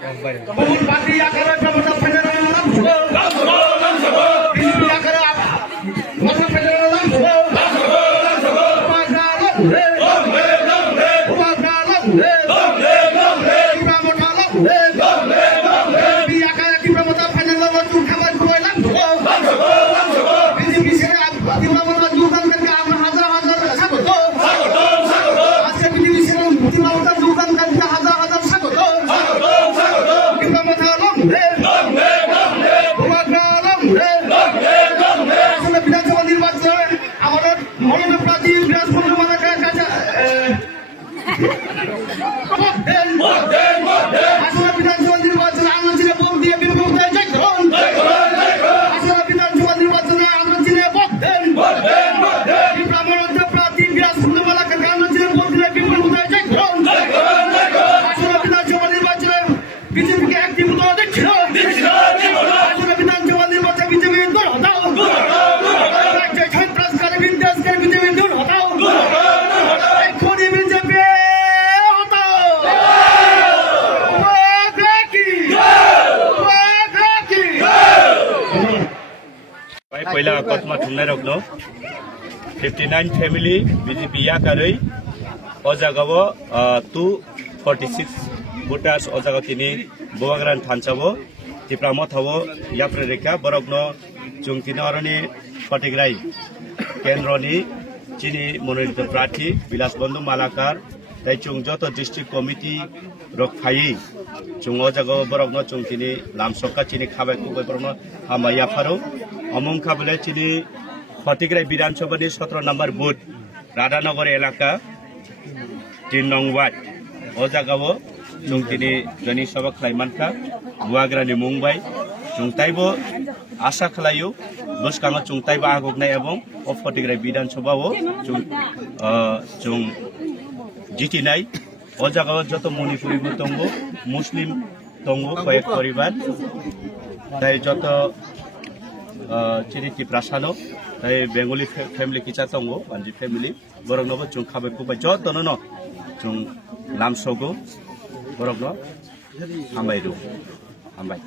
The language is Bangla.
বহুল পার্টি আকারে প্রমোটার ফেডারেল বিজেপি আকারে মতো ফেডারেল বিধানসভা নির্বাচন আমাদের মনোনয়ন প্রার্থী বৃহস্পতি মালাকার কাছে আসলে বিধানসভা নির্বাচনে আমরা চিনে ভোট দিয়ে বিপুল আসলে বিধানসভা নির্বাচনে আমরা চিনে ভোট দেন প্রার্থী বৃহস্পতি মালাকার আমরা চিনে ভোট দিয়ে বিপুল আসলে বিধানসভা নির্বাচনে বিজেপিকে একটি ভোট দিচ্ছিল আসলে বিধানসভা নির্বাচনে বিজেপি দল হটাও সন্ত্রাসকারী বিন্দাসকারী বিজেপি দল হটাও এক্ষুনি বিজেপি पहिला कतमा थुंगनाय रखनो 59 फैमिली बीजेपी याकारै अजागाव 246 भोटार्स अजागाव तिनि बोवाग्रान थानसावो तिप्रामो थावो याप्रे रेखा बरकनो चुंतिनो अरनि फटिग्राई केन्द्रनि चिनि मनोनीत प्रार्थी बिलास बंधु मालाकार ताई चुं जत डिस्ट्रिक्ट कमिटी रक फाई चुं अजागाव बरकनो चुंतिनि लामसका चिनि खाबाय कुबाय बरकनो हामा याफारो अमं खाबले चिनि फटिग्राई विधानसभानि 17 नम्बर बुथ राधानगर एलाका 3 नं वार्ड अजागाव जों दिनै जोंनि सभा खालायमानखा बुवाग्रानि मुंबाय जोंताइबो आशा खालायो बुसखाङो जोंताइबो आगगनाय एबं अ फटिग्राई विधानसभाव जों जितिनाय अजागाव जत मणिपुरिबो दंगो मुस्लिम दंगो कयेक परिबार ताई जत चिरिति प्रासानो ताई बेंगली फैमिली किचा दंगो मानजि फैमिली बरंनोबो जों खाबाय कुबाय जतनो न जों लामसगो बरकनो हामबायदो हामबाय